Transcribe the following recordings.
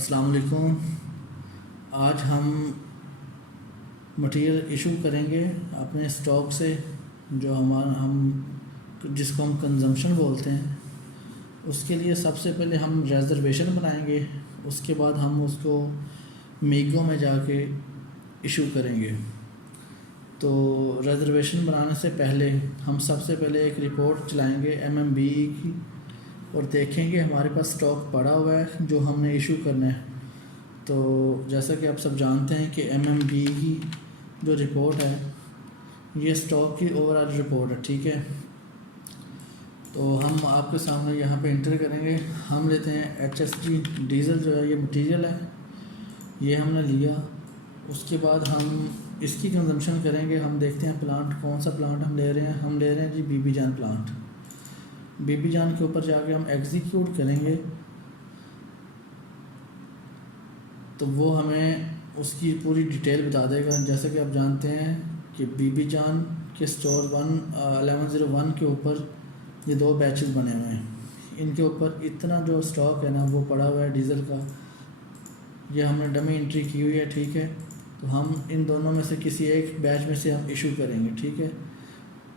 अस्सलाम वालेकुम। आज हम मटेरियल इशू करेंगे अपने स्टॉक से, जो हम जिसको हम कंजम्पशन बोलते हैं। उसके लिए सबसे पहले हम रिजर्वेशन बनाएंगे, उसके बाद हम उसको मीगो में जाके इशू करेंगे। तो रिजर्वेशन बनाने से पहले हम सबसे पहले एक रिपोर्ट चलाएंगे MMBE की और देखेंगे हमारे पास स्टॉक पड़ा हुआ है जो हमने इशू करना है। तो जैसा कि आप सब जानते हैं कि MMBE की जो रिपोर्ट है ये स्टॉक की ओवरऑल रिपोर्ट है, ठीक है। तो हम आपके सामने यहाँ पे इंटर करेंगे। हम लेते हैं HSG डीज़ल, जो है ये मटेरियल है, ये हमने लिया। उसके बाद हम इसकी कंजम्पशन करेंगे। हम देखते हैं प्लांट, कौन सा प्लांट हम ले रहे हैं। हम ले रहे हैं जी बीबी जान प्लांट। बीबी जान के ऊपर जाके हम एग्जीक्यूट करेंगे तो वो हमें उसकी पूरी डिटेल बता देगा। जैसे कि आप जानते हैं कि बीबी जान के स्टोर 1101 के ऊपर ये 2 बैचेस बने हुए हैं। इनके ऊपर इतना जो स्टॉक है ना वो पड़ा हुआ है डीज़ल का, ये हमने डमी एंट्री की हुई है, ठीक है। तो हम इन दोनों में से किसी एक बैच में से हम इशू करेंगे, ठीक है।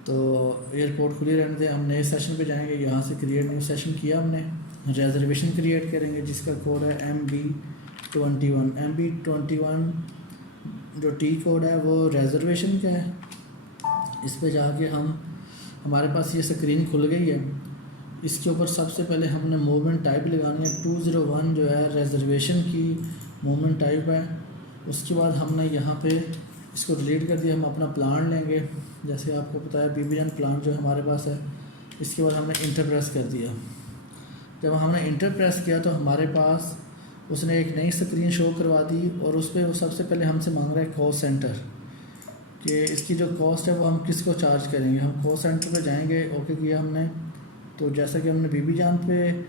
तो ये रिपोर्ट खुली रहने दें। हम नए सेशन पे जाएंगे, यहाँ से क्रिएट न्यू सेशन किया हमने। रिजर्वेशन क्रिएट करेंगे जिसका कोड है MB21। MB21 जो टी कोड है वो रिजर्वेशन का है। इस पे जाके हमारे पास ये स्क्रीन खुल गई है। इसके ऊपर सबसे पहले हमने मूवमेंट टाइप लगानी है। 201 जो है रिजर्वेशन की मूवमेंट टाइप है। उसके बाद हमने यहाँ पे इसको डिलीट कर दिया। हम अपना प्लान लेंगे, जैसे आपको पता है बीबी जान प्लान जो हमारे पास है। इसके बाद हमने इंटर प्रेस कर दिया। जब हमने इंटर प्रेस किया तो हमारे पास उसने एक नई स्क्रीन शो करवा दी और उस पर वो सबसे पहले हमसे मांग रहा है कॉस्ट सेंटर, कि इसकी जो कॉस्ट है वो हम किसको चार्ज करेंगे। हम कॉस्ट सेंटर पे जाएंगे, ओके किया हमने। तो जैसा कि हमने बीबी जान पे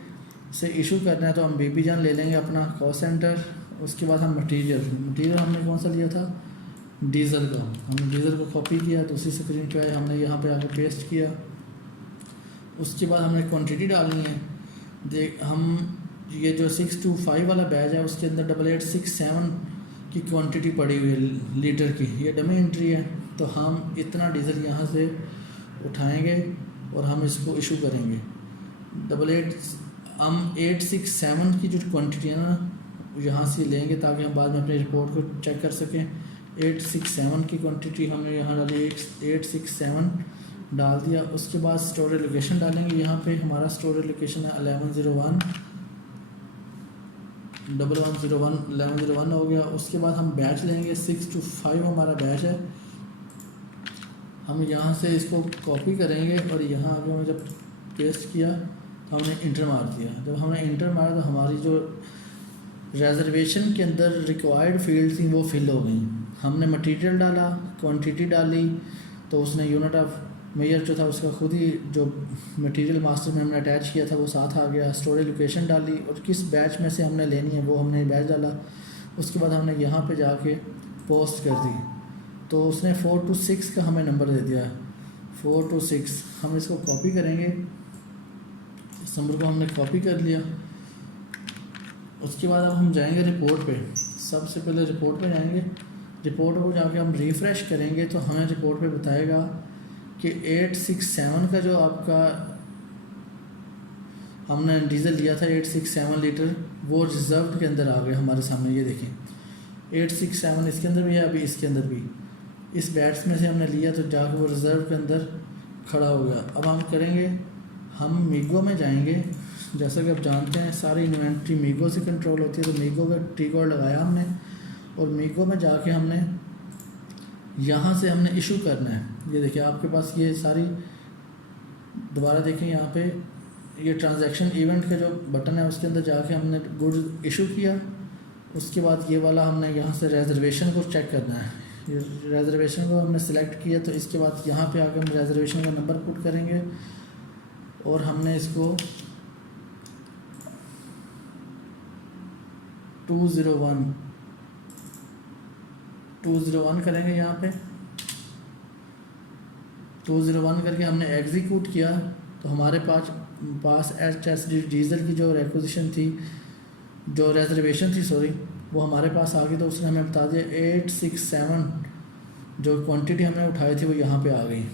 से इशू करना है तो हम बीबी जान ले लेंगे अपना कॉस्ट सेंटर। उसके बाद हम मटीरियल हमने कौन सा लिया था, डीज़ल का। हमने डीज़ल को कॉपी किया, दूसरी स्क्रीन पे हमने यहाँ पे आके पेस्ट किया। उसके बाद हमने क्वांटिटी डालनी है। हम ये जो 625 वाला बैच है उसके अंदर 8867 की क्वांटिटी पड़ी हुई है लीटर की, ये डमी एंट्री है। तो हम इतना डीज़ल यहाँ से उठाएंगे और हम इसको इशू करेंगे। 867 की जो क्वांटिटी है ना यहाँ से लेंगे ताकि हम बाद में अपनी रिपोर्ट को चेक कर सकें। 867 की क्वांटिटी हमने यहाँ डाली, 867 डाल दिया। उसके बाद स्टोरेज लोकेशन डालेंगे। यहाँ पे हमारा स्टोरेज लोकेशन है 1101 हो गया। उसके बाद हम बैच लेंगे, 625 हमारा बैच है। हम यहाँ से इसको कॉपी करेंगे और यहाँ आगे हमने जब पेस्ट किया तो हमने इंटर मार दिया। जब हमने इंटर मारा तो हमारी जो रिजर्वेशन के अंदर रिक्वायर्ड फील्ड थी वो फिल हो गई। हमने मटेरियल डाला, क्वांटिटी डाली, तो उसने यूनिट ऑफ मेजर जो था उसका खुद ही जो मटेरियल मास्टर में हमने अटैच किया था वो साथ आ गया। स्टोरेज लोकेशन डाली और किस बैच में से हमने लेनी है वो हमने बैच डाला। उसके बाद हमने यहाँ पे जाके पोस्ट कर दी तो उसने 426 का हमें नंबर दे दिया, 426। हम इसको कॉपी करेंगे, इस नंबर को हमने कॉपी कर लिया। उसके बाद अब हम जाएंगे रिपोर्ट पे। सबसे पहले रिपोर्ट पे जाएंगे। रिपोर्ट को जाके हम रिफ़्रेश करेंगे तो हमें रिपोर्ट पे बताएगा कि 867 का जो आपका हमने डीज़ल लिया था 867 लीटर वो रिज़र्व के अंदर आ गया हमारे सामने। ये देखें 867 इसके अंदर भी है, अभी इसके अंदर भी इस बैट्स में से हमने लिया तो जाके वो रिज़र्व के अंदर खड़ा हो गया। अब हम करेंगे, हम मीगो में जाएंगे। जैसा कि आप जानते हैं सारी इन्वेंट्री मीगो से कंट्रोल होती है। तो मीगो का टी कोड लगाया हमने और मीगो में जाके हमने यहाँ से हमने इशू करना है। ये देखिए आपके पास ये सारी, दोबारा देखें यहाँ पे ये ट्रांजैक्शन इवेंट का जो बटन है उसके अंदर जाके हमने गुड्स इशू किया। उसके बाद ये वाला हमने यहाँ से रिजर्वेशन को चेक करना है। ये रिजर्वेशन को हमने सेलेक्ट किया तो इसके बाद यहाँ पे आके हम रिजर्वेशन का नंबर पुट करेंगे और हमने इसको 201 करेंगे। यहाँ पे 201 करके हमने एग्जीक्यूट किया तो हमारे पास HSG डीज़ल की जो रिक्विजिशन थी जो रिजर्वेशन थी सॉरी, वो हमारे पास आ गई, तो उसने हमें बता दिया 867 जो क्वांटिटी हमने उठाई थी वो यहाँ पे आ गई।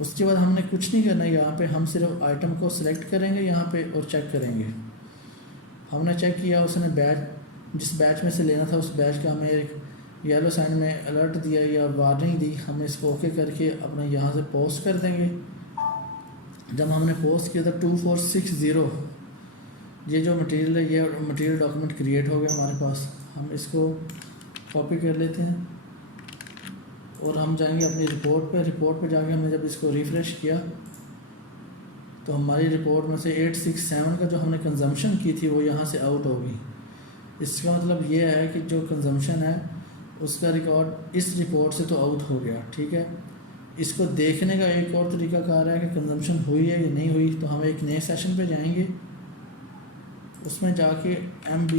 उसके बाद हमने कुछ नहीं करना, यहाँ पे हम सिर्फ आइटम को सिलेक्ट करेंगे यहाँ पे और चेक करेंगे। हमने चेक किया, उसने बैच जिस बैच में से लेना था उस बैच का हमें एक येलो साइन में अलर्ट दिया या वार्निंग दी, हम इसको ओके करके अपना यहाँ से पोस्ट कर देंगे। जब हमने पोस्ट किया था 2460 ये जो मटेरियल है, ये मटेरियल डॉक्यूमेंट क्रिएट हो गया हमारे पास। हम इसको कॉपी कर लेते हैं और हम जाएंगे अपनी रिपोर्ट पे जाके हमने जब इसको रिफ़्रेश किया तो हमारी रिपोर्ट में से 867 का जो हमने कंजम्पशन की थी वो यहाँ से आउट होगी। इसका मतलब ये है कि जो कंजम्पशन है उसका रिकॉर्ड इस रिपोर्ट से तो आउट हो गया, ठीक है। इसको देखने का एक और तरीका कार है कि कंजम्पशन हुई है या नहीं हुई। तो हम एक नए सेशन पे जाएंगे, उसमें जाके MB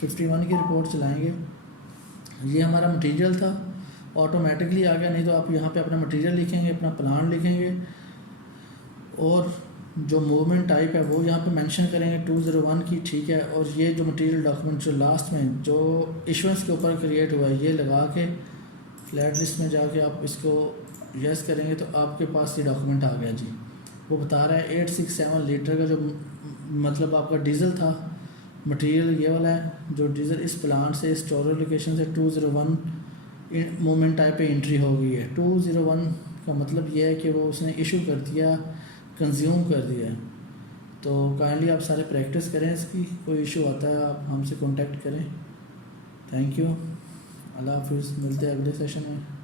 51 की रिपोर्ट चलाएंगे। ये हमारा मटेरियल था, ऑटोमेटिकली आ गया, नहीं तो आप यहाँ पे अपना मटेरियल लिखेंगे, अपना प्लान लिखेंगे और जो मूवमेंट टाइप है वो यहाँ पे मेंशन करेंगे 201 की, ठीक है। और ये जो मटेरियल डॉक्यूमेंट जो लास्ट में जो इशुएंस के ऊपर क्रिएट हुआ है ये लगा के फ्लैट लिस्ट में जाके आप इसको यस करेंगे तो आपके पास ये डॉक्यूमेंट आ गया जी। वो बता रहा है 867 लीटर का जो मतलब आपका डीजल था, मटेरियल ये वाला है जो डीजल इस प्लांट से स्टोरेज लोकेशन से 201 मूवमेंट टाइप पे एंट्री हो गई है। 201 का मतलब ये है कि वो उसने इशू कर दिया, कंज्यूम कर दिया है। तो काइंडली आप सारे प्रैक्टिस करें इसकी, कोई इशू आता है आप हमसे कांटेक्ट करें। थैंक यू, अल्लाह हाफिज़, मिलते हैं अगले सेशन में।